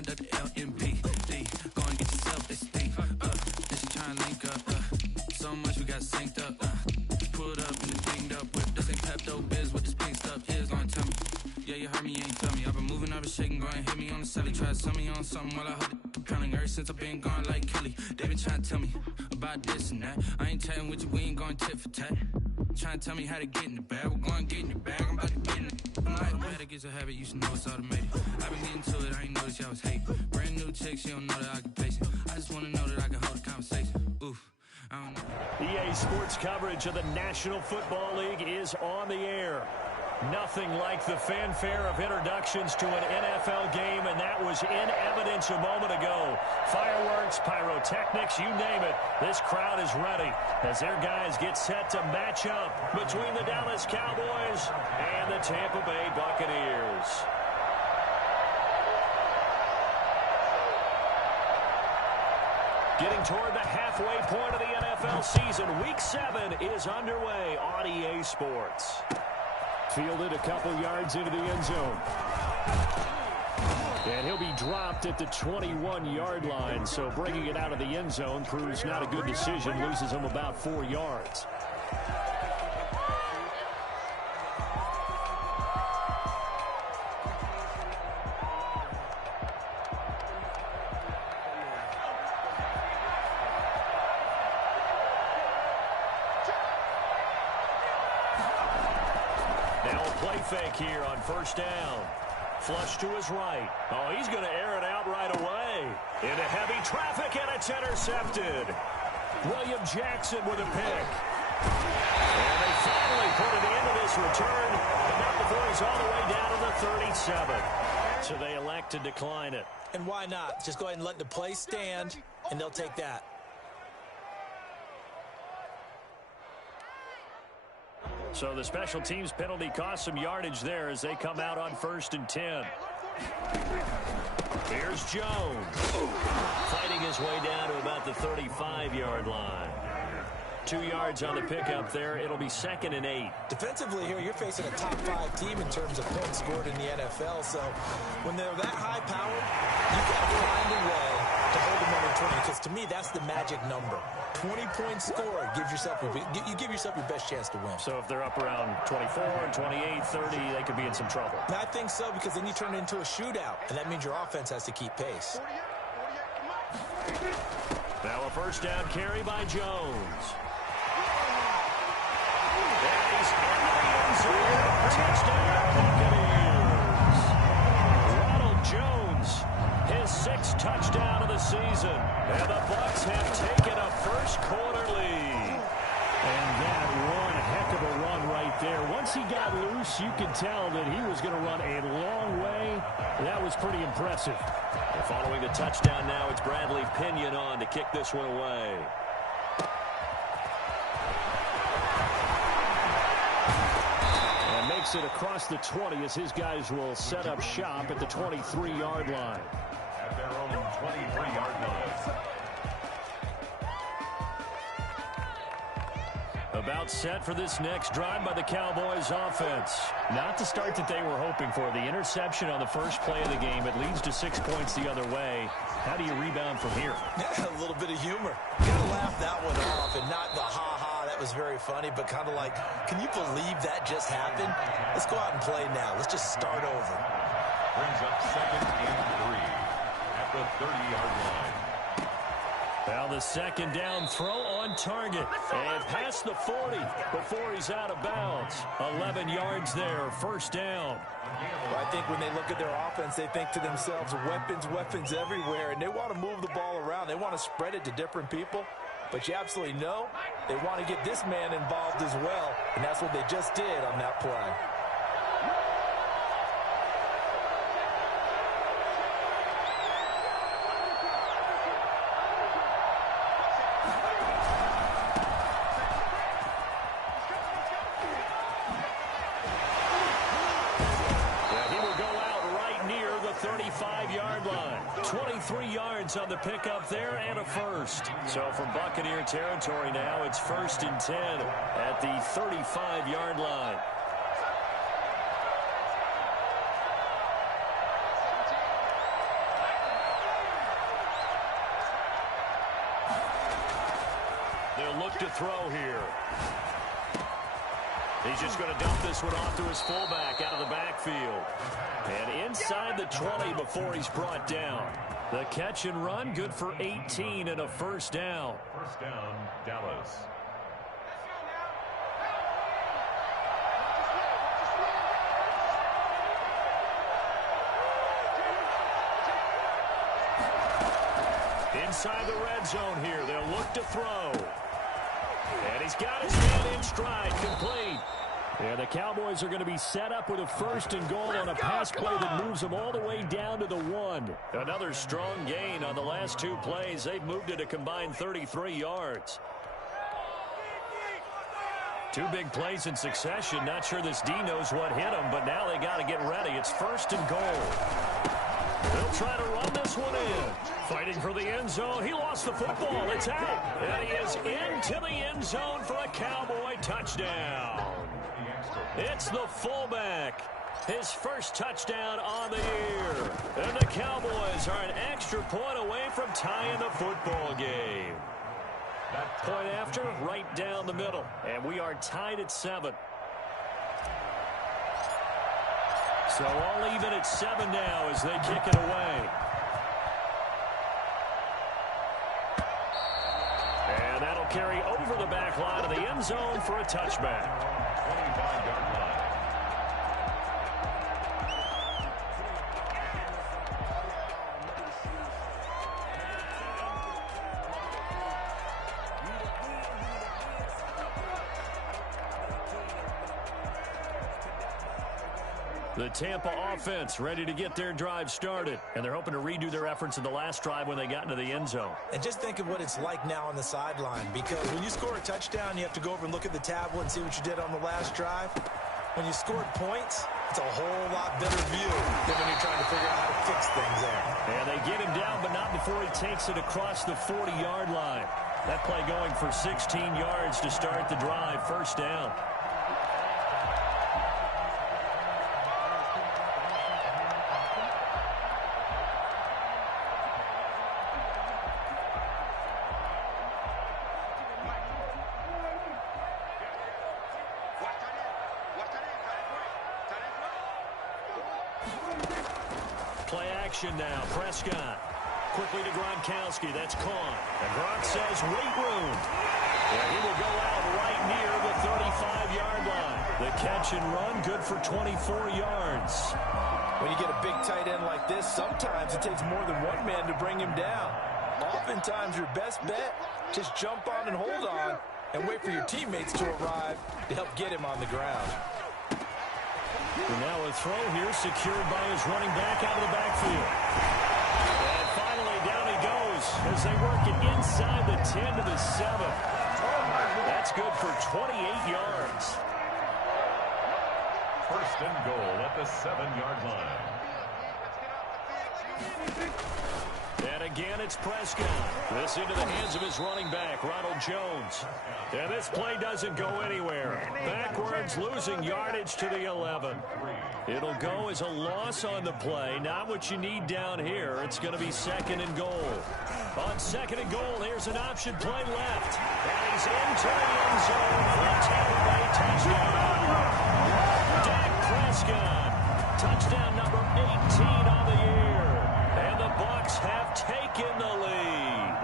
signed up to LMPD. Go and get yourself esteem. Then she trying to link up. So much we got synced up. Pulled up in the dinged up whip. This ain't Pepto Biz with this pink stuff. Yeah, it's gonna tell me. Yeah, you heard me, you ain't tell me. I've been moving, I've been shaking, go and hit me on the celly. Try to sell me on something while I hold it pounding. Ever since I've been gone like Kelly. They been trying to tell me about this and that. I ain't chatting with you, we ain't going tit for tat. Trying to tell me how to get in the bag. We're going to get in the bag, I'm about to get in it. I'm like, better get your habit, you should know it's automated. I've been getting to it, I ain't noticed y'all was hating. Brand new chick, she don't know that I can place it. I just want to know that I can hold a conversation. Oof. I don't know. EA Sports coverage of the National Football League is on the air. Nothing like the fanfare of introductions to an NFL game, and that was in evidence a moment ago. Fireworks, pyrotechnics, you name it. This crowd is ready as their guys get set to match up between the Dallas Cowboys and the Tampa Bay Buccaneers. Getting toward the halfway point of the NFL season, Week 7 is underway on EA Sports. Fielded a couple yards into the end zone. And he'll be dropped at the 21-yard line, so bringing it out of the end zone proves not a good decision, loses him about 4 yards. Fake here on first down. Flush to his right. Oh, he's going to air it out right away. Into heavy traffic, and it's intercepted. William Jackson with a pick. And they finally put an end to this return, but not before he's all the way down to the 37. So they elect to decline it. And why not? Just go ahead and let the play stand, and they'll take that. So the special teams penalty cost some yardage there as they come out on 1st and 10. Here's Jones. Fighting his way down to about the 35-yard line. 2 yards on the pickup there. It'll be 2nd and 8. Defensively here, you're facing a top 5 team in terms of points scored in the NFL. So when they're that high-powered, you've got to find a way to hold them under 20. Because to me, that's the magic number. 20 points scored, you give yourself your best chance to win. So if they're up around 24, 28, 30, they could be in some trouble. And I think so, because then you turn it into a shootout, and that means your offense has to keep pace. Now a first down carry by Jones. And he's into the end zone. Touchdown, Buccaneers. Ronald Jones, his 6th touchdown of the season. And the Bucs have taken a first-quarter lead. And that one heck of a run right there. Once he got loose, you could tell that he was going to run a long way. That was pretty impressive. And following the touchdown now, it's Bradley Pinion on to kick this one away. And makes it across the 20 as his guys will set up shop at the 23-yard line. At their own 23-yard line. About set for this next drive by the Cowboys offense. Not the start that they were hoping for. The interception on the first play of the game. It leads to 6 points the other way. How do you rebound from here? Yeah, a little bit of humor. You got to laugh that one off and not the ha-ha. That was very funny, but kind of like, can you believe that just happened? Let's go out and play now. Let's just start over. Brings up 2nd and 3 at the 30-yard line. Now the second down throw on target. And past the 40 before he's out of bounds. 11 yards there, first down. Well, I think when they look at their offense, they think to themselves, weapons everywhere, and they want to move the ball around. They want to spread it to different people. But you absolutely know they want to get this man involved as well, and that's what they just did on that play. On the pickup there and a first. So from Buccaneer territory now, it's 1st and 10 at the 35-yard line. to throw here. He's just going to dump this one off to his fullback out of the backfield. And inside the 20 before he's brought down. The catch and run, good for 18 and a first down. First down, Dallas. Inside the red zone here, they'll look to throw. And he's got his man in stride, complete. And the Cowboys are going to be set up with a first and goal on a pass play that moves them all the way down to the 1. Another strong gain on the last 2 plays. They've moved it a combined 33 yards. 2 big plays in succession. Not sure this D knows what hit him, but now they got to get ready. It's first and goal. They'll try to run this one in. Fighting for the end zone. He lost the football. It's out. And he is into the end zone for a Cowboy touchdown. It's the fullback. His first touchdown on the year. And the Cowboys are an extra point away from tying the football game. Point after, right down the middle. And we are tied at 7. So all even at 7 now as they kick it away. And that'll carry over the back line of the end zone for a touchback. 25-yard line. The Tampa offense ready to get their drive started. And they're hoping to redo their efforts in the last drive when they got into the end zone. And just think of what it's like now on the sideline, because when you score a touchdown, you have to go over and look at the tablet and see what you did on the last drive. When you scored points, it's a whole lot better view than when you're trying to figure out how to fix things there. And they get him down, but not before he takes it across the 40-yard line. That play going for 16 yards to start the drive, first down. Play action now. Prescott. Quickly to Gronkowski. That's caught. And Gronk says, wait room. And he will go out right near the 35-yard line. The catch and run, good for 24 yards. When you get a big tight end like this, sometimes it takes more than one man to bring him down. Oftentimes, your best bet, just jump on and hold on and wait for your teammates to arrive to help get him on the ground. And now a throw here secured by his running back out of the backfield. And finally down he goes as they work it inside the 10 to the 7. That's good for 28 yards. First and goal at the 7-yard line. And again, it's Prescott. This into the hands of his running back, Ronald Jones. And this play doesn't go anywhere. Backwards, losing yardage to the 11. It'll go as a loss on the play. Not what you need down here. It's going to be second and goal. On second and goal, here's an option play left. And he's into the end zone for a Tampa Bay touchdown. Dak Prescott, touchdown number 18 on the year. And the Bucs have taken the lead.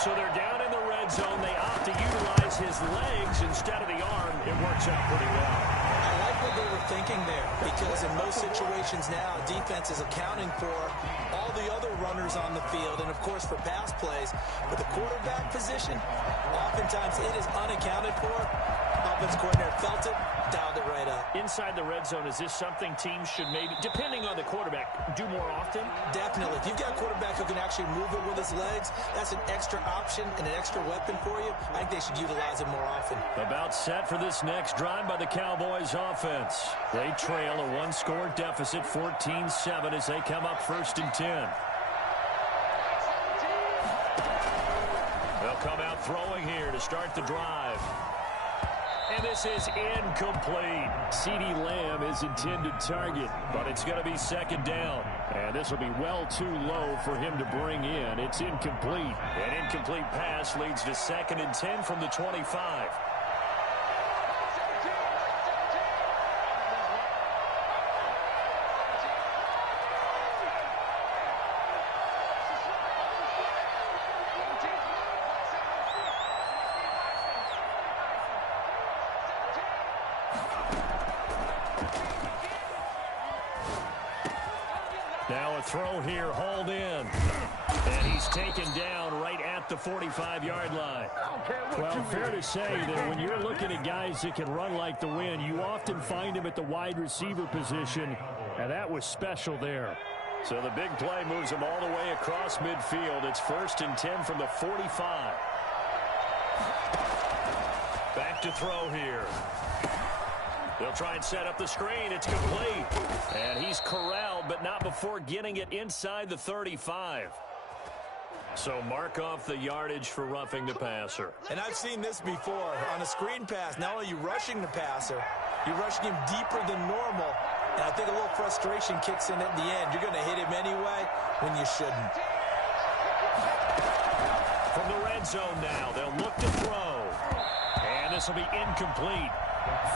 So they're down in the red zone. They opt to utilize his legs instead of the arm. It works out pretty well. I like what they were thinking there, because in most situations now, defense is accounting for all the other runners on the field and, of course, for pass plays. But the quarterback position, oftentimes it is unaccounted for. Offense coordinator felt it, dialed it right up. Inside the red zone, is this something teams should maybe, depending on the quarterback, do more often? Definitely. If you've got a quarterback who can actually move it with his legs, that's an extra option and an extra weapon for you. I think they should utilize it more often. About set for this next drive by the Cowboys offense. They trail a one-score deficit, 14-7, as they come up first and 10. They'll come out throwing here to start the drive. And this is incomplete. CeeDee Lamb is intended target, but it's going to be second down. And this will be well too low for him to bring in. It's incomplete. An incomplete pass leads to 2nd and 10 from the 25. Now a throw here, hauled in. And he's taken down right at the 45-yard line. Well, fair to say that when you're looking at guys that can run like the wind, you often find them at the wide receiver position, and that was special there. So the big play moves him all the way across midfield. It's 1st and 10 from the 45. Back to throw here. They'll try and set up the screen. It's complete. And he's corralled, but not before getting it inside the 35. So mark off the yardage for roughing the passer. And I've seen this before. On a screen pass, not only are you rushing the passer, you're rushing him deeper than normal. And I think a little frustration kicks in at the end. You're going to hit him anyway when you shouldn't. From the red zone now, they'll look to throw. And this will be incomplete.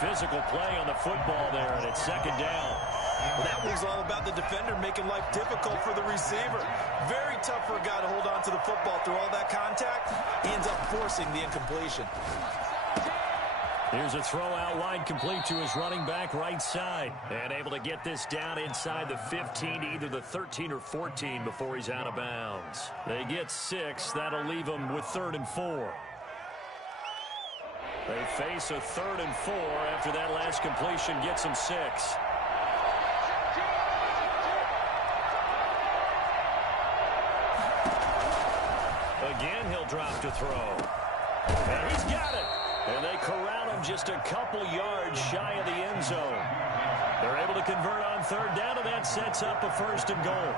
Physical play on the football there, and it's 2nd down. Well, that was all about the defender making life difficult for the receiver. Very tough for a guy to hold on to the football through all that contact. He ends up forcing the incompletion. Here's a throw out wide, complete to his running back right side. And able to get this down inside the 15, either the 13 or 14 before he's out of bounds. They get 6. That'll leave them with 3rd and 4. They face a 3rd and 4 after that last completion gets them 6. Again, he'll drop to throw. And he's got it. And they corral him just a couple yards shy of the end zone. They're able to convert on 3rd down, and that sets up a 1st and goal.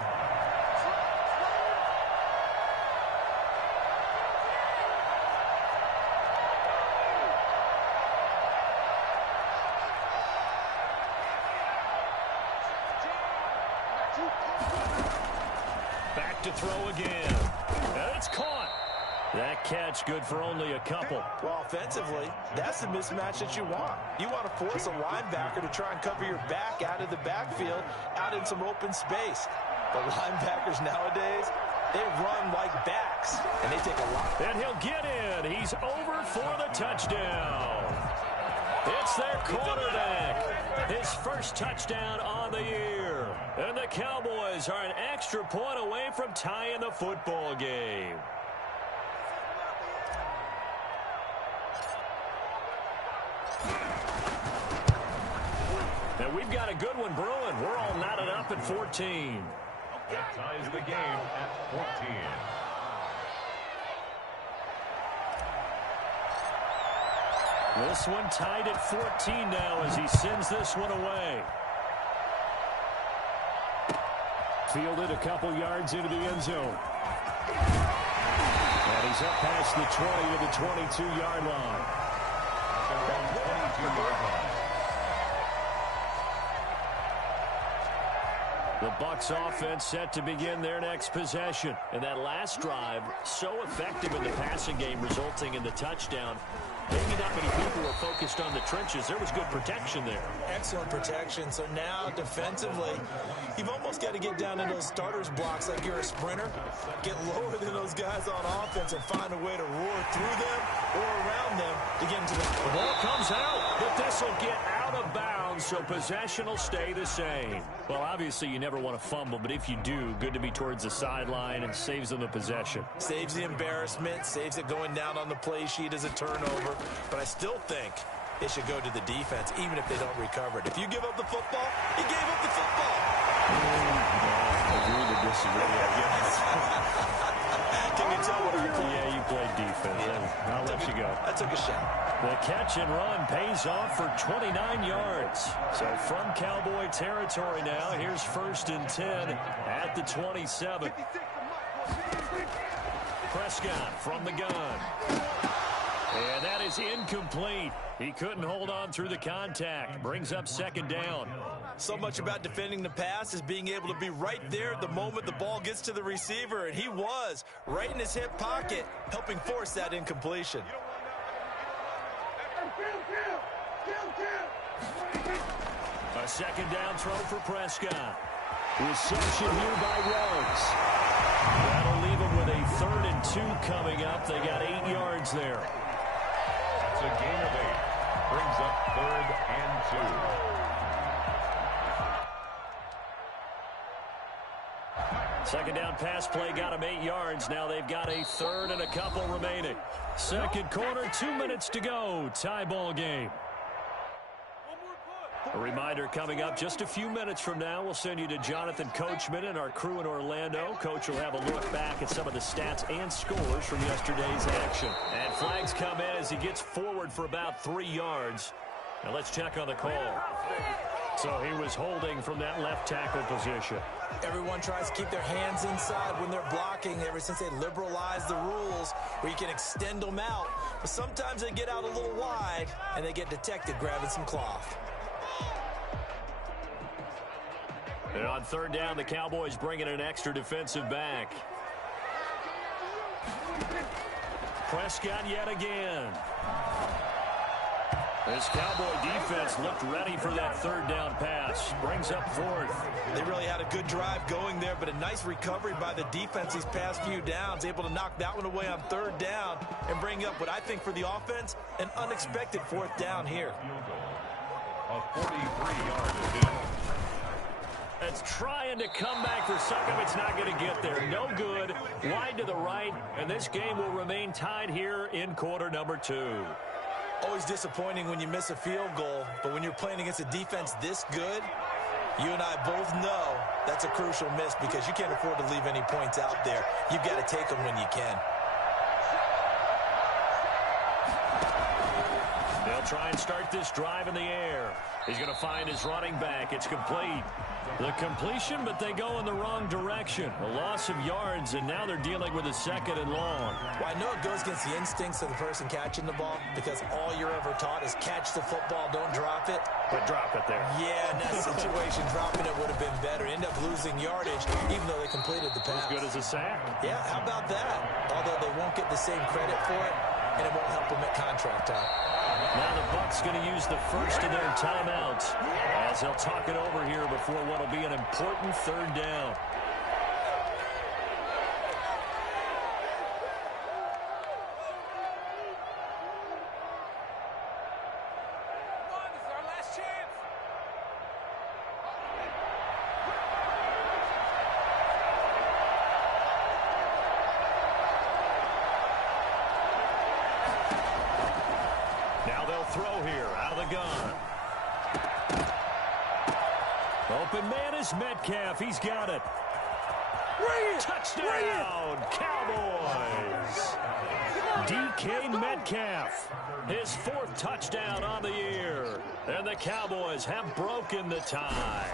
Back to throw again. And it's caught. That catch good for only a couple. Well, offensively, that's the mismatch that you want. You want to force a linebacker to try and cover your back out of the backfield, out in some open space. But linebackers nowadays, they run like backs, and they take a lot. And he'll get in. He's over for the touchdown. It's their quarterback. His 1st touchdown on the year. And the Cowboys are an extra point away from tying the football game. And we've got a good one brewing. We're all knotted up at 14. That ties the game at 14. This one tied at 14 now as he sends this one away. Fielded a couple yards into the end zone. And he's up past the 20 to the 22-yard line. 22-yard line. The Bucs offense set to begin their next possession. And that last drive, so effective in the passing game, resulting in the touchdown. Maybe not many people were focused on the trenches. There was good protection there. Excellent protection. So now, defensively, you've almost got to get down in those starters blocks like you're a sprinter. Get lower than those guys on offense and find a way to roar through them or around them to get into the... The ball comes out, but this will get out of bounds, so possession will stay the same. Well, obviously, you never want to fumble, but if you do, good to be towards the sideline and saves them the possession. Saves the embarrassment, saves it going down on the play sheet as a turnover. But I still think it should go to the defense, even if they don't recover it. If you give up the football, you gave up the football. Agree to disagree, I guess. Can you tell what I played? Yeah, you played defense. Yeah. I'll let you go. I took a shot. The catch and run pays off for 29 yards. So from Cowboy territory now, here's 1st and 10 at the 27. Prescott from the gun. And that is incomplete. He couldn't hold on through the contact. Brings up second down. So much about defending the pass is being able to be right there at the moment the ball gets to the receiver, and he was right in his hip pocket, helping force that incompletion. A second down throw for Prescott. Reception here by Ruggs. That'll leave him with a 3rd and 2 coming up. They got 8 yards there. It's a gain of 8. Brings up 3rd and 2. Second down pass play got him 8 yards. Now they've got a 3rd and a couple remaining. Second quarter, 2 minutes to go. Tie ball game. A reminder coming up just a few minutes from now. We'll send you to Jonathan Coachman and our crew in Orlando. Coach will have a look back at some of the stats and scores from yesterday's action. And flags come in as he gets forward for about 3 yards. Now let's check on the call. So he was holding from that left tackle position. Everyone tries to keep their hands inside when they're blocking ever since they liberalized the rules where you can extend them out. But sometimes they get out a little wide and they get detected grabbing some cloth. And on 3rd down, the Cowboys bring in an extra defensive back. Prescott yet again. This Cowboy defense looked ready for that 3rd down pass. Brings up 4th. They really had a good drive going there, but a nice recovery by the defense these past few downs, able to knock that one away on 3rd down and bring up what I think for the offense, an unexpected 4th down here. A 43-yard attempt. It's trying to come back for some of it's not going to get there. No good. Wide to the right, and this game will remain tied here in quarter number 2. Always disappointing when you miss a field goal, but when you're playing against a defense this good, you and I both know that's a crucial miss because you can't afford to leave any points out there. You've got to take them when you can. They'll try and start this drive in the air. He's going to find his running back. It's complete. The completion, but they go in the wrong direction. A loss of yards, and now they're dealing with a 2nd and long. Well, I know it goes against the instincts of the person catching the ball because all you're ever taught is catch the football, don't drop it. But drop it there. Yeah, in that situation, dropping it would have been better. End up losing yardage, even though they completed the pass. As good as a sack. Yeah, how about that? Although they won't get the same credit for it, and it won't help them at contract time. Now the Bucs going to use the first of their timeouts as they'll talk it over here before what will be an important 3rd down. Now they'll throw here out of the gun. Open man is Metcalf. He's got it. Touchdown, Cowboys. DK Metcalf, his 4th touchdown on the year. And the Cowboys have broken the tie.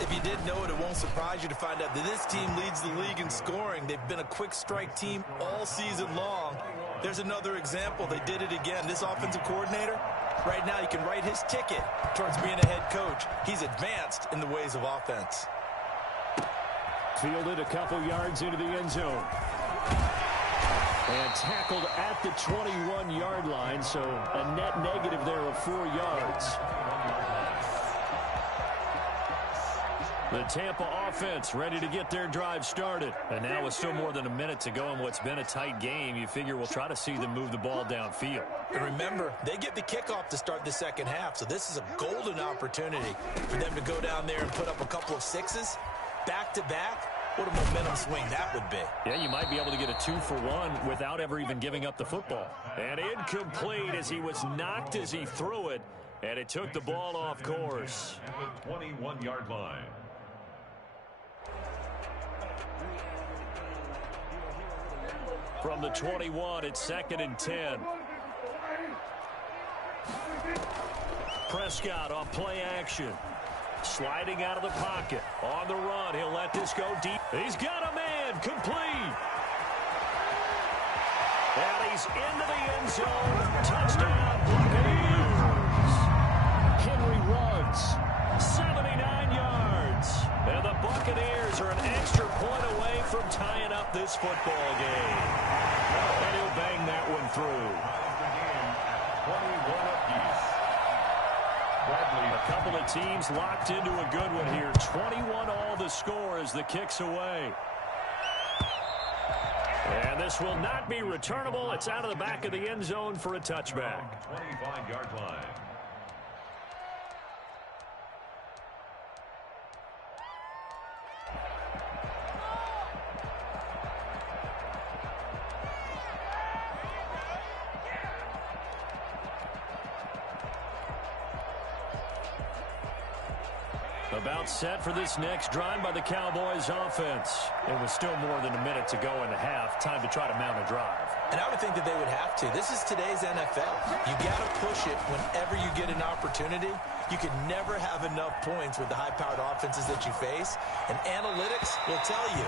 If you didn't know it, it won't surprise you to find out that this team leads the league in scoring. They've been a quick strike team all season long. There's another example. They did it again. This offensive coordinator, right now you can write his ticket towards being a head coach. He's advanced in the ways of offense. Fielded a couple yards into the end zone. And tackled at the 21-yard line, so a net negative there of 4 yards. The Tampa offense ready to get their drive started. And now with still more than a minute to go in what's been a tight game, you figure we'll try to see them move the ball downfield. And remember, they get the kickoff to start the second half, so this is a golden opportunity for them to go down there and put up a couple of 6s back-to-back. What a momentum swing that would be. Yeah, you might be able to get a 2-for-1 without ever even giving up the football. And incomplete as he was knocked as he threw it, and it took the ball off course. At the 21-yard line. From the 21, it's 2nd and 10. Prescott on play action. Sliding out of the pocket. On the run, he'll let this go deep. He's got a man, complete. And he's into the end zone. Touchdown, Buccaneers. Henry Ruggs, 79 yards. And the Buccaneers are an extra point away from tying up this football game. And he'll bang that one through. 21 apiece. A couple of teams locked into a good one here. 21 all the score as the kick's away. And this will not be returnable. It's out of the back of the end zone for a touchback. 25-yard line. About set for this next drive by the Cowboys offense. It was still more than a minute to go in the half. Time to try to mount a drive. And I would think that they would have to. This is today's NFL. You got to push it whenever you get an opportunity. You can never have enough points with the high-powered offenses that you face. And analytics will tell you,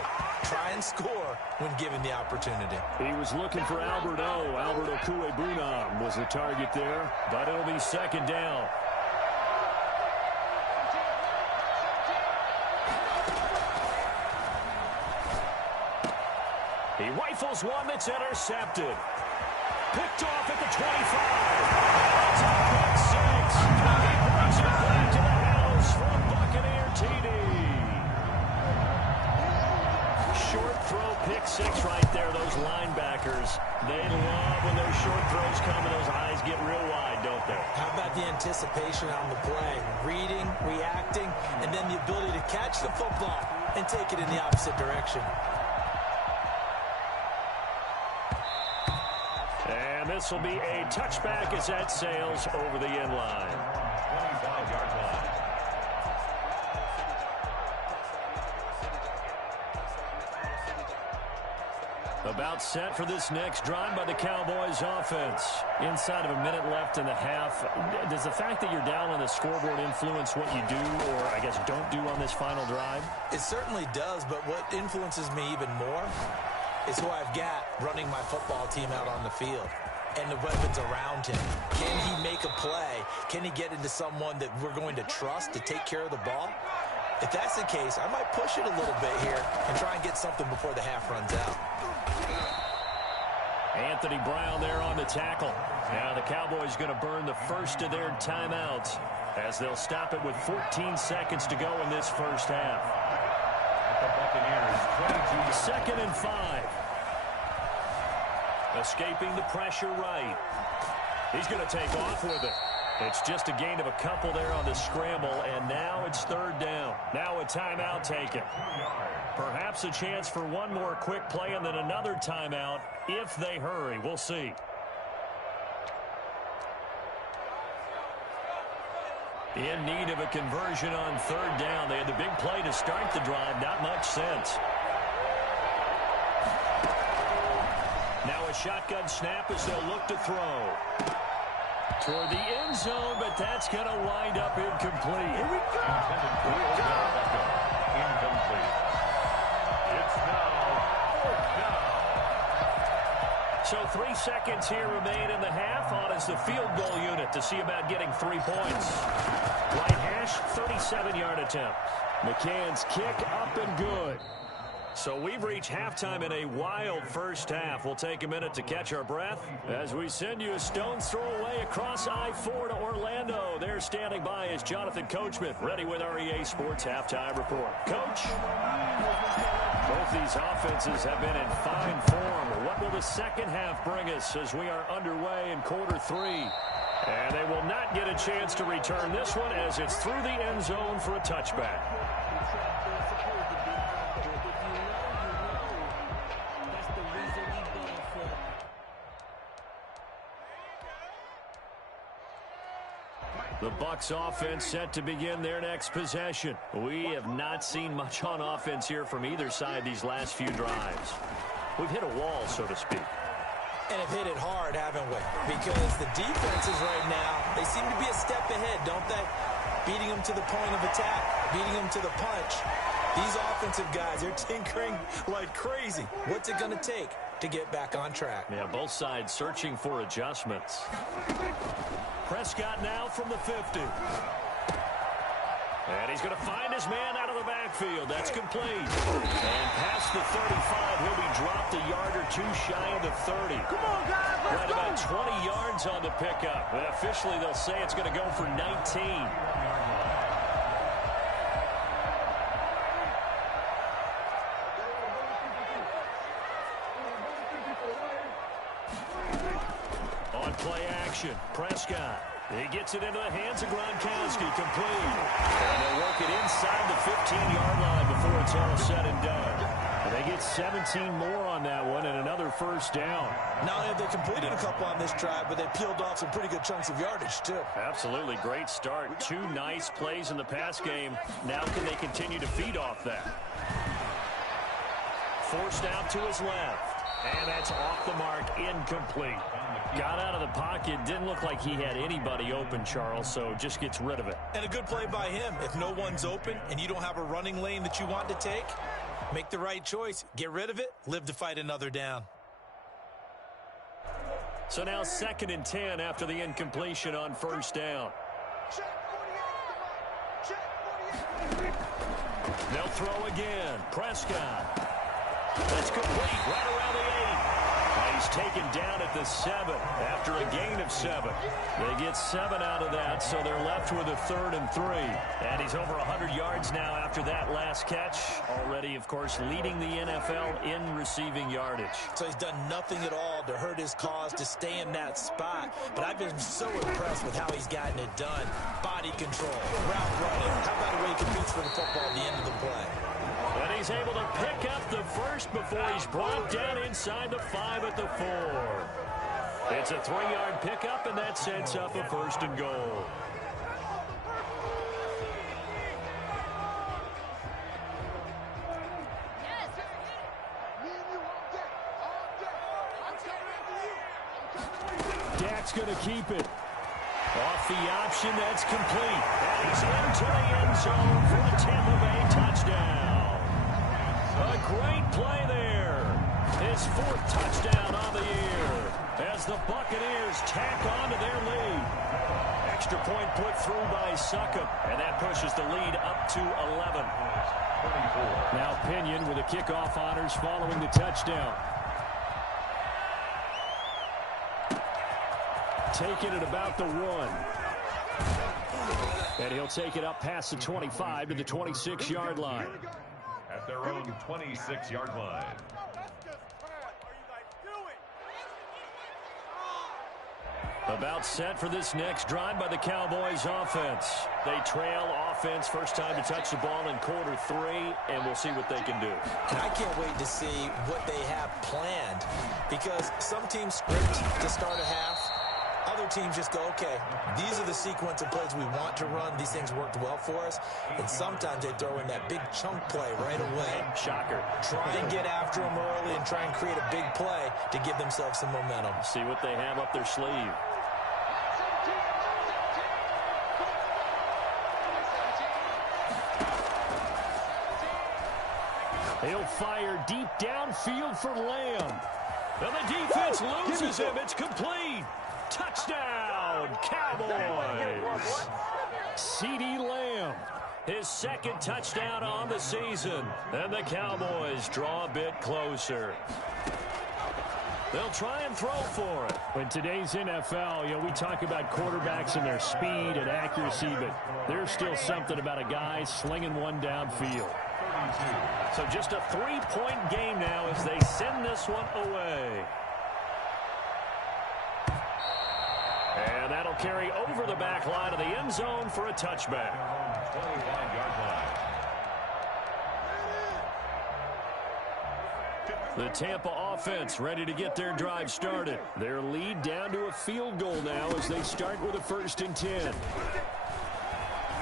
try and score when given the opportunity. He was looking for Albert Okwuegbunam was the target there, but it'll be second down. He rifles one that's intercepted. Picked off at the 25. Top at 6. He brings it back to the house for a Buccaneer TD. Short throw, pick 6 right there. Those linebackers, they love when those short throws come and those eyes get real wide, don't they? How about the anticipation on the play? Reading, reacting, and then the ability to catch the football and take it in the opposite direction. And this will be a touchback as that sails over the end line. 25-yard line. About set for this next drive by the Cowboys offense. Inside of a minute left in the half. Does the fact that you're down on the scoreboard influence what you do, or I guess don't do on this final drive? It certainly does, but what influences me even more is who I've got running my football team out on the field and the weapons around him. Can he make a play? Can he get into someone that we're going to trust to take care of the ball? If that's the case, I might push it a little bit here and try and get something before the half runs out. Anthony Brown there on the tackle. Now the Cowboys going to burn the first of their timeouts as they'll stop it with 14 seconds to go in this first half. The Buccaneers, 22. Second and 5. Escaping the pressure right. He's going to take off with it. It's just a gain of a couple there on the scramble, and now it's third down. Now a timeout taken. Perhaps a chance for one more quick play and then another timeout if they hurry. We'll see. In need of a conversion on third down. They had the big play to start the drive. Not much sense. Now a shotgun snap as they'll look to throw. Toward the end zone, but that's going to wind up incomplete. Here we go. Incomplete. It's now fourth down. So 3 seconds here remain in the half. On is the field goal unit to see about getting 3 points. Right hash, 37-yard attempt. McCann's kick up and good. So we've reached halftime in a wild first half. We'll take a minute to catch our breath as we send you a stone's throw away across I-4 to Orlando. There standing by is Jonathan Coachman, ready with our EA Sports Halftime Report. Coach? Both these offenses have been in fine form. What will the second half bring us as we are underway in quarter 3? And they will not get a chance to return this one as it's through the end zone for a touchback. The Bucs offense set to begin their next possession. We have not seen much on offense here from either side these last few drives. We've hit a wall, so to speak. And have hit it hard, haven't we? Because the defenses right now, they seem to be a step ahead, don't they? Beating them to the point of attack, beating them to the punch. These offensive guys, they're tinkering like crazy. What's it going to take? to get back on track. Yeah, both sides searching for adjustments. Prescott now from the 50. And he's going to find his man out of the backfield. That's complete. And past the 35, he'll be dropped a yard or two shy of the 30. Come on, guys, let's right about 20 yards on the pickup. And officially, they'll say it's going to go for 19. On play action, Prescott. He gets it into the hands of Gronkowski, complete. And they'll work it inside the 15-yard line before it's all said and done. And they get 17 more on that one and another first down. Not only have they completed a couple on this drive, but they peeled off some pretty good chunks of yardage, too. Absolutely great start. Two nice plays in the pass game. Now can they continue to feed off that? Forced out to his left. And that's off the mark, incomplete. Got out of the pocket, didn't look like he had anybody open, Charles, so just gets rid of it. And a good play by him. If no one's open and you don't have a running lane that you want to take, make the right choice. Get rid of it, live to fight another down. So now 2nd and 10 after the incompletion on first down. They'll throw again. Prescott. That's complete right around the 8. He's taken down at the 7 after a gain of 7. They get 7 out of that, so they're left with a 3rd and 3. And he's over 100 yards now after that last catch. Already, of course, leading the NFL in receiving yardage. So he's done nothing at all to hurt his cause, to stay in that spot. But I've been so impressed with how he's gotten it done. Body control, route running. How about the way he competes for the football at the end of the play? And he's able to pick up the first before he's brought down inside the 5 at the 4. It's a 3-yard pickup, and that sets up a 1st and goal. Dak's going to keep it. Off the option, that's complete. And he's into the end zone for a Tampa Bay touchdown. A great play there. His 4th touchdown on the year as the Buccaneers tack on to their lead. Extra point put through by Succop, and that pushes the lead up to 11. Now Pinion with the kickoff honors following the touchdown. Taking it about the 1. And he'll take it up past the 25 to the 26-yard line. At their own 26-yard line. About set for this next drive by the Cowboys offense. They trail offense, first time to touch the ball in quarter 3, and we'll see what they can do. And I can't wait to see what they have planned, because some teams script to start a half. Other teams just go, okay, these are the sequence of plays we want to run. These things worked well for us. And sometimes they throw in that big chunk play right away. Shocker. Try and get after them early and try and create a big play to give themselves some momentum. See what they have up their sleeve. He'll fire deep downfield for Lamb. And the defense loses him. It's complete. Touchdown, Cowboys. CeeDee Lamb, his 2nd touchdown on the season. And the Cowboys draw a bit closer. They'll try and throw for it. In today's NFL, we talk about quarterbacks and their speed and accuracy, but there's still something about a guy slinging one downfield. So just a 3-point game now as they send this one away. And that'll carry over the back line of the end zone for a touchback. 29-yard line. The Tampa offense ready to get their drive started. Their lead down to a field goal now as they start with a 1st and 10.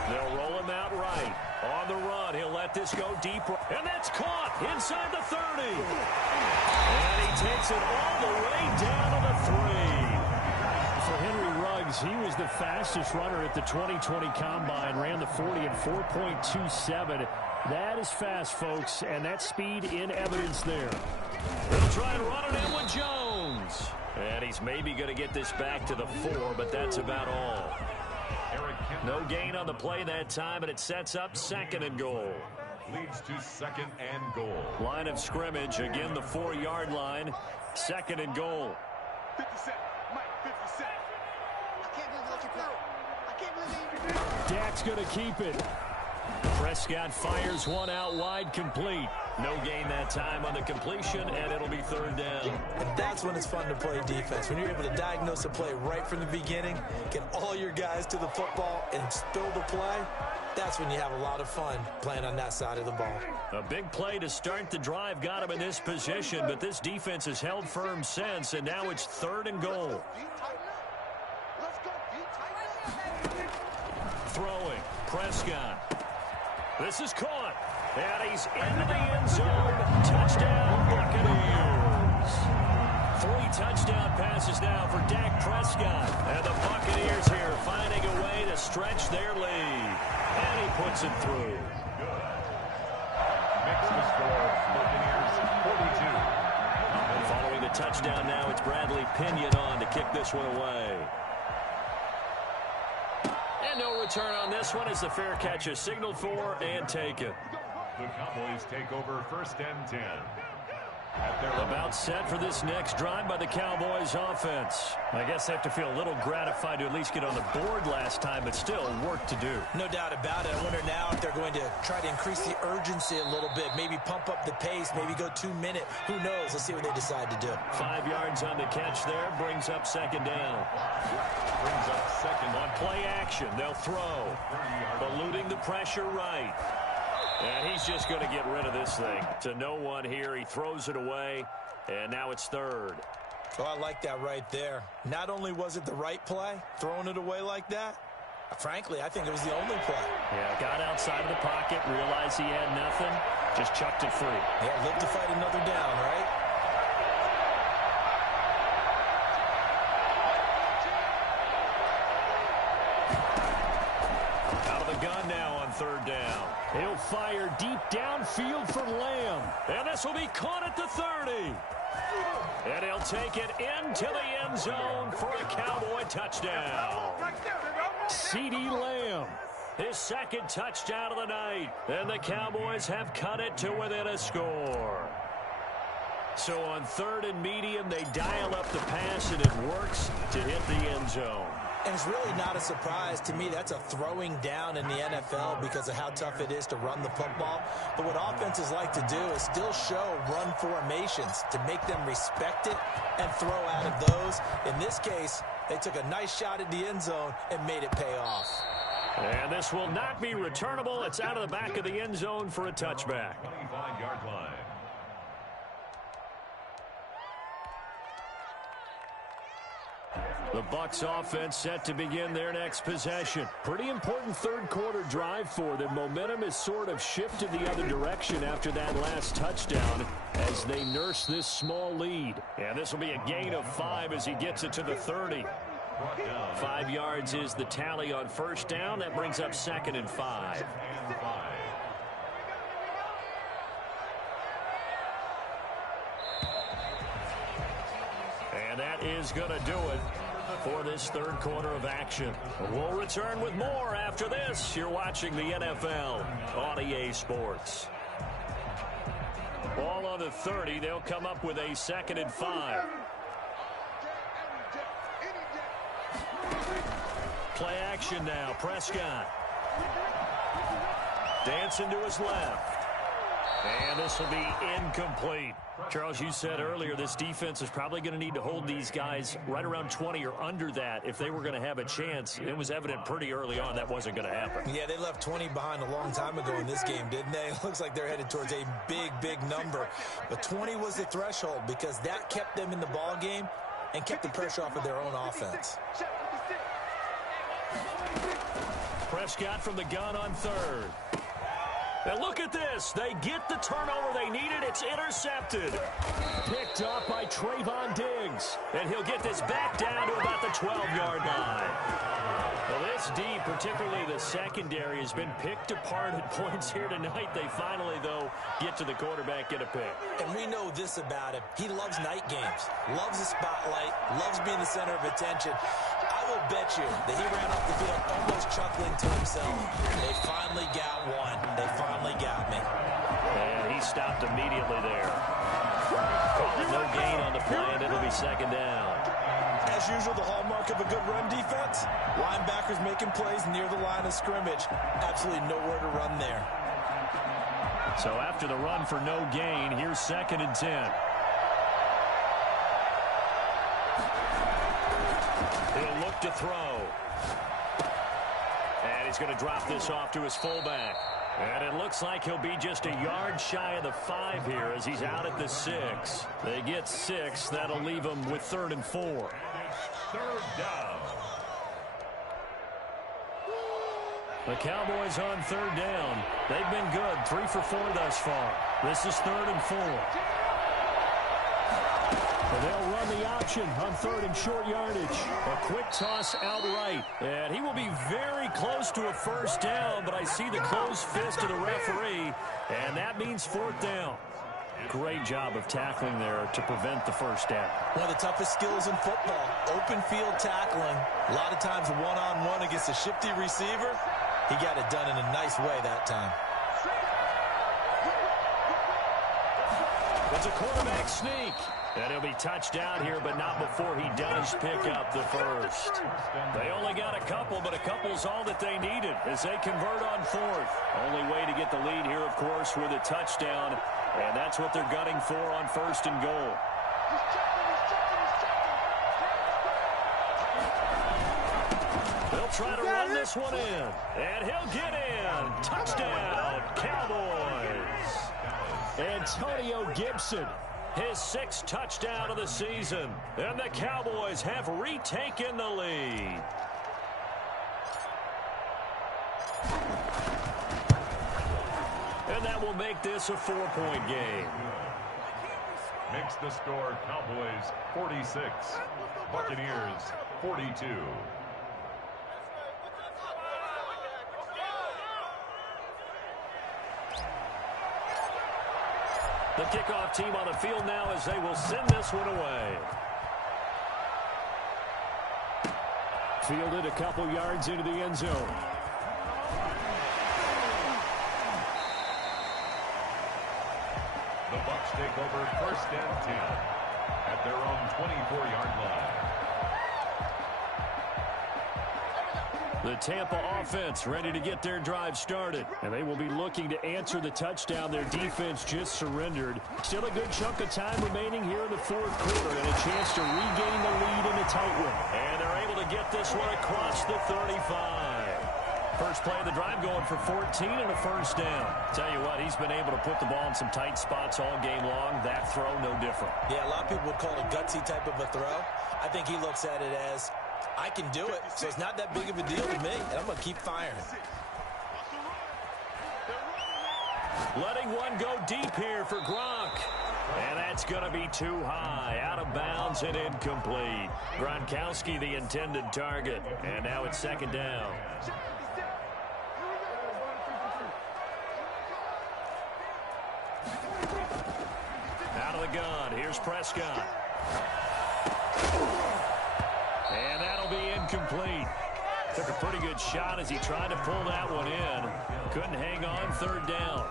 They'll roll him out right. On the run, he'll let this go deep. And that's caught inside the 30. And he takes it all the way down to the 3. For Henry Ruggs, he was the fastest runner at the 2020 Combine. Ran the 40 in 4.27. That is fast, folks, and that speed in evidence there. They'll try and run it in with Jones. And he's maybe going to get this back to the 4, but that's about all. No gain on the play that time, and it sets up 2nd and goal. Leads to 2nd and goal. Line of scrimmage, again the 4-yard line. 2nd and goal. 57. Mike, 57. I can't believe what you got. Dak's going to keep it. Prescott fires one out wide, complete. No gain that time on the completion, and it'll be 3rd down. And that's when it's fun to play defense. When you're able to diagnose a play right from the beginning, get all your guys to the football, and spill the play, that's when you have a lot of fun playing on that side of the ball. A big play to start the drive got him in this position, but this defense has held firm since, and now it's 3rd and goal. Throwing, Prescott. This is caught, and he's into the end zone. Touchdown, Buccaneers. 3 touchdown passes now for Dak Prescott. And the Buccaneers here finding a way to stretch their lead. And he puts it through. Good. Makes the score Buccaneers 42. And following the touchdown now, it's Bradley Pinion on to kick this one away. And no return on this one as the fair catch is signaled for and taken. The Cowboys take over 1st and 10. About set for this next drive by the Cowboys offense. I guess they have to feel a little gratified to at least get on the board last time, but still work to do. No doubt about it. I wonder now if they're going to try to increase the urgency a little bit, maybe pump up the pace, maybe go 2-minute. Who knows? Let's see what they decide to do. 5 yards on the catch there, brings up 2nd down. Brings up 2nd. On play action, they'll throw. Eluding the pressure right. And he's just going to get rid of this thing. To no one here, he throws it away, and now it's 3rd. Oh, I like that right there. Not only was it the right play, throwing it away like that, frankly, I think it was the only play. Yeah, got outside of the pocket, realized he had nothing, just chucked it free. Yeah, live to fight another down, right? Out of the gun now on 3rd down. He'll fire deep downfield for Lamb. And this will be caught at the 30. And he'll take it into the end zone for a Cowboy touchdown. CeeDee Lamb, his 2nd touchdown of the night. And the Cowboys have cut it to within a score. So on 3rd and medium, they dial up the pass, and it works to hit the end zone. And it's really not a surprise to me. That's a throwing down in the NFL because of how tough it is to run the football. But what offenses like to do is still show run formations to make them respect it and throw out of those. In this case, they took a nice shot at the end zone and made it pay off. And this will not be returnable. It's out of the back of the end zone for a touchback. 25-yard line. The Bucs offense set to begin their next possession. Pretty important 3rd quarter drive for them. Momentum has sort of shifted the other direction after that last touchdown as they nurse this small lead. And this will be a gain of 5 as he gets it to the 30. 5 yards is the tally on 1st down. That brings up 2nd and 5. And that is going to do it for this 3rd quarter of action. We'll return with more after this. You're watching the NFL on EA Sports. Ball on the 30. They'll come up with a 2nd and 5. Play action now. Prescott. Dancing to his left. And this will be incomplete. Charles, you said earlier this defense is probably going to need to hold these guys right around 20 or under that if they were going to have a chance. It was evident pretty early on that wasn't going to happen. Yeah, they left 20 behind a long time ago in this game, didn't they? It looks like they're headed towards a big, big number. But 20 was the threshold because that kept them in the ball game and kept the pressure off of their own offense. Prescott from the gun on 3rd. And look at this. They get the turnover they needed. It's intercepted. Picked up by Trayvon Diggs. And he'll get this back down to about the 12-yard line. Well, this D, particularly the secondary, has been picked apart at points here tonight. They finally, though, get to the quarterback, get a pick. And we know this about him. He loves night games, loves the spotlight, loves being the center of attention. I will bet you that he ran off the field almost chuckling to himself. They finally got one. They finally got me. And he stopped immediately there. No gain on the play, and it'll be second down. As usual, the hallmark of a good run defense, linebackers making plays near the line of scrimmage. Absolutely nowhere to run there. So after the run for no gain, here's 2nd and 10. He'll look to throw. And he's going to drop this off to his fullback. And it looks like he'll be just a yard shy of the 5 here as he's out at the 6. They get 6. That'll leave him with 3rd and 4. 3rd down. The Cowboys on 3rd down. They've been good. 3 for 4 thus far. This is 3rd and 4. And they'll run the option on 3rd and short yardage. A quick toss outright. And he will be very close to a 1st down, but I see the closed fist of the referee, and that means 4th down. Great job of tackling there to prevent the 1st down. One of the toughest skills in football, open field tackling. A lot of times one-on-one against a shifty receiver. He got it done in a nice way that time. It's a quarterback sneak. And he'll be touched out here, but not before he does pick up the 1st. They only got a couple, but a couple's all that they needed as they convert on 4th. Only way to get the lead here, of course, with a touchdown. And that's what they're gunning for on 1st and goal. They'll try to run this one in. And he'll get in. Touchdown, Cowboys. Antonio Gibson. His 6th touchdown of the season. And the Cowboys have retaken the lead. And that will make this a 4-point game. Makes the score Cowboys 46, Buccaneers 42. The kickoff team on the field now as they will send this one away. Fielded a couple yards into the end zone. The Bucs take over 1st and 10 at their own 24-yard line. The Tampa offense ready to get their drive started. And they will be looking to answer the touchdown their defense just surrendered. Still a good chunk of time remaining here in the 4th quarter and a chance to regain the lead in a tight one. And they're able to get this one across the 35. First play of the drive going for 14 and a 1st down. Tell you what, he's been able to put the ball in some tight spots all game long. That throw, no different. Yeah, a lot of people would call it a gutsy type of a throw. I think he looks at it as, I can do it, so it's not that big of a deal to me, and I'm going to keep firing. Letting one go deep here for Gronk. And that's going to be too high, out of bounds and incomplete. Gronkowski the intended target, and now it's 2nd down. Out of the gun, here's Prescott. And that'll be incomplete. Took a pretty good shot as he tried to pull that one in. Couldn't hang on 3rd down.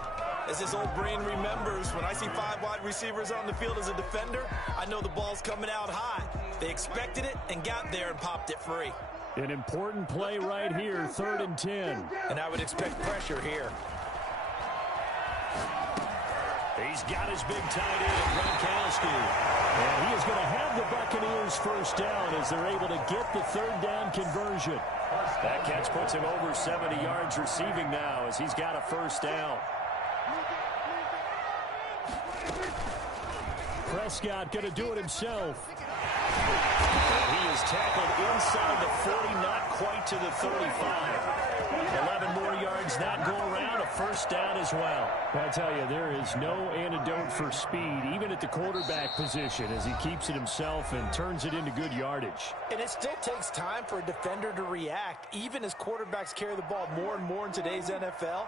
As his old brain remembers, when I see 5 wide receivers on the field as a defender, I know the ball's coming out high. They expected it and got there and popped it free. An important play right here, 3rd and 10. And I would expect pressure here. He's got his big tight end, Gronkowski. And he is going to have the Buccaneers 1st down as they're able to get the 3rd down conversion. That catch puts him over 70 yards receiving now as he's got a 1st down. Prescott going to do it himself. He is tackled inside the 40, not quite to the 35. 11 more yards that go around, a first down as well. I tell you, there is no antidote for speed, even at the quarterback position, as he keeps it himself and turns it into good yardage. And it still takes time for a defender to react. Even as quarterbacks carry the ball more and more in today's NFL,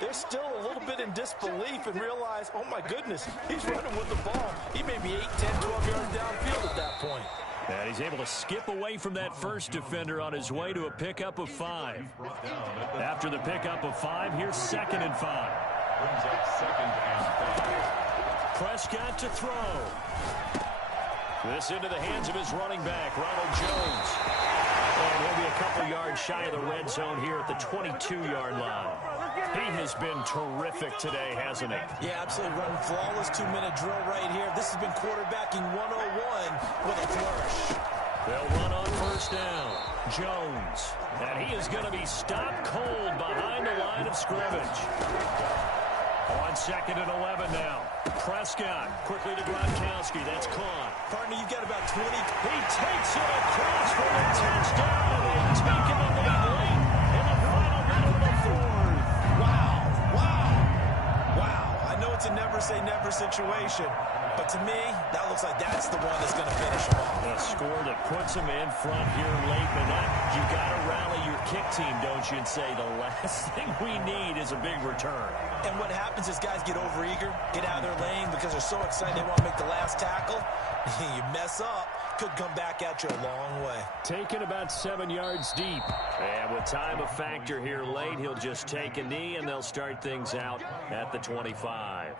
they're still a little bit in disbelief and realize, oh my goodness, he's running with the ball. He may be 8, 10, 12 yards downfield at that point. And he's able to skip away from that first defender on his way to a pickup of 5. After the pickup of 5, here's 2nd and 5. Brings up 2nd and 5. Prescott to throw. This into the hands of his running back, Ronald Jones. And he'll be a couple yards shy of the red zone here at the 22-yard line. He has been terrific today, hasn't he? Yeah, absolutely. Running flawless 2-minute drill right here. This has been quarterbacking 101 with a flourish. They'll run on first down. Jones. And he is going to be stopped cold behind the line of scrimmage. On 2nd and 11 now. Prescott quickly to Gronkowski. That's caught. Partner, you've got about 20. He takes it across for a touchdown. And they take it away late in the final minute of the 4th. Wow. I know it's a never-say-never situation, but to me, that looks like that's the one that's going to finish him off. A score that puts him in front here late in that. You got to rally your kick team, don't you, and say the last thing we need is a big return. And what happens is guys get overeager, get out of their lane because they're so excited they want to make the last tackle. You mess up, could come back at you a long way. Taken about 7 yards deep. And with time a factor here late, he'll just take a knee, and they'll start things out at the 25.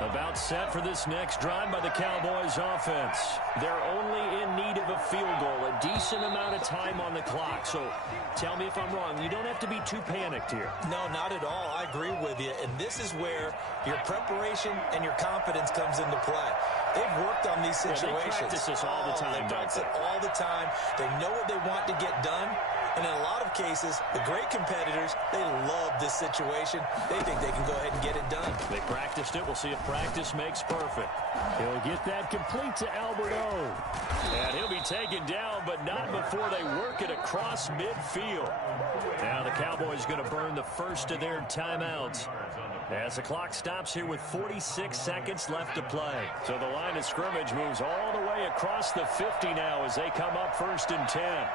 About set for this next drive by the Cowboys offense. They're only in need of a field goal, a decent amount of time on the clock. So tell me if I'm wrong. You don't have to be too panicked here. No, not at all. I agree with you. And this is where your preparation and your confidence comes into play. They've worked on these situations. They practice this all the time, They practice it all the time. They know what they want to get done. And in a lot of cases, the great competitors, they love this situation. They think they can go ahead and get it done. They practiced it. We'll see if practice makes perfect. He'll get that complete to Albert O. And he'll be taken down, but not before they work it across midfield. Now the Cowboys going to burn the first of their timeouts as the clock stops here with 46 seconds left to play. So the line of scrimmage moves all the way across the 50 now as they come up 1st and 10.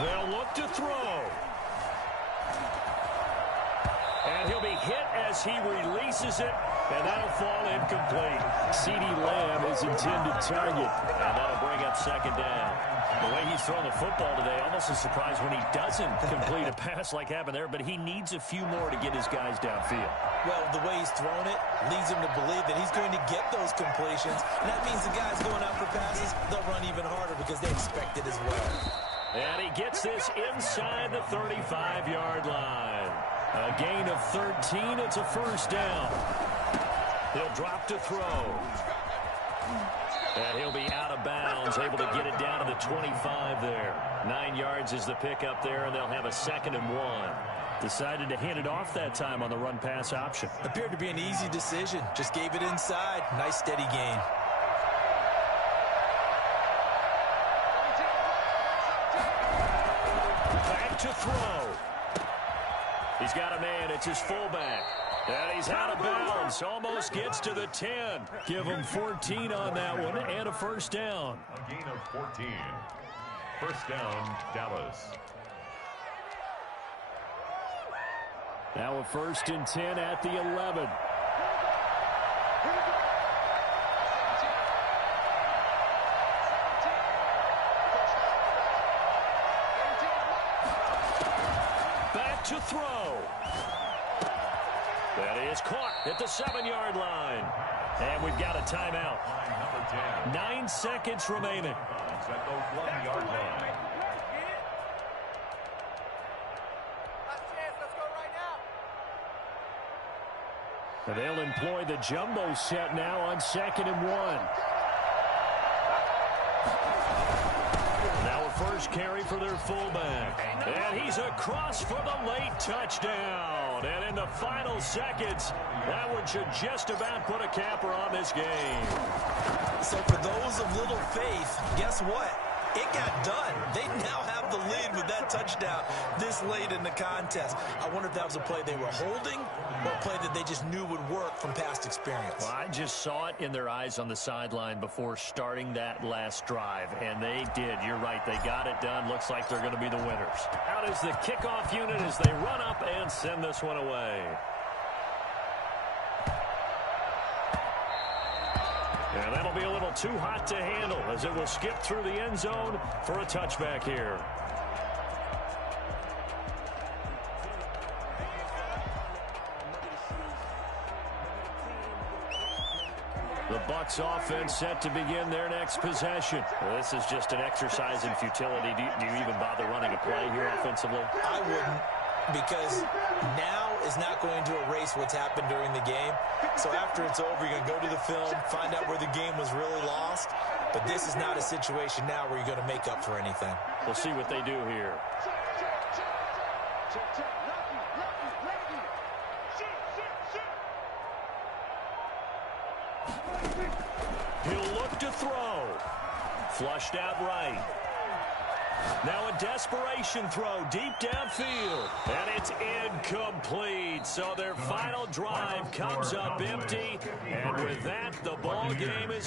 They'll look to throw. And he'll be hit as he releases it, and that'll fall incomplete. CeeDee Lamb is intended target. And that'll bring up 2nd down. The way he's throwing the football today, almost a surprise when he doesn't complete a pass like happened there, but he needs a few more to get his guys downfield. Well, the way he's thrown it leads him to believe that he's going to get those completions. And that means the guys going out for passes, they'll run even harder because they expect it as well. And he gets this inside the 35-yard line. A gain of 13. It's a first down. He'll drop to throw. And he'll be out of bounds, able to get it down to the 25 there. 9 yards is the pickup there, and they'll have a 2nd and 1. Decided to hand it off that time on the run-pass option. Appeared to be an easy decision. Just gave it inside. Nice, steady gain. Back to throw. He's got a man. It's his fullback. And he's out of bounds. Almost gets to the 10. Give him 14 on that one and a first down. A gain of 14. First down, Dallas. Now a 1st and 10 at the 11. Back to throw. That is caught at the 7-yard line. And we've got a timeout. 9 seconds remaining. At the 1-yard line. And they'll employ the jumbo set now on 2nd and 1. Now a 1st first carry for their fullback. And he's across for the late touchdown. And in the final seconds, that one should just about put a capper on this game. So for those of little faith, guess what? It got done. They now have the lead with that touchdown this late in the contest. I wonder if that was a play they were holding or a play that they just knew would work from past experience. Well, I just saw it in their eyes on the sideline before starting that last drive, and they did. You're right. They got it done. Looks like they're going to be the winners. Out is the kickoff unit as they run up and send this one away. And that'll be a little too hot to handle as it will skip through the end zone for a touchback here. The Bucs offense set to begin their next possession. Well, this is just an exercise in futility. Do you even bother running a play here offensively? I wouldn't, because now is not going to erase what's happened during the game. So after it's over, you're going to go to the film, find out where the game was really lost. But this is not a situation now where you're going to make up for anything. We'll see what they do here. He'll look to throw. Flushed out right. Now a desperation throw deep downfield. And it's incomplete. So their final drive comes up empty. And with that, the ball game is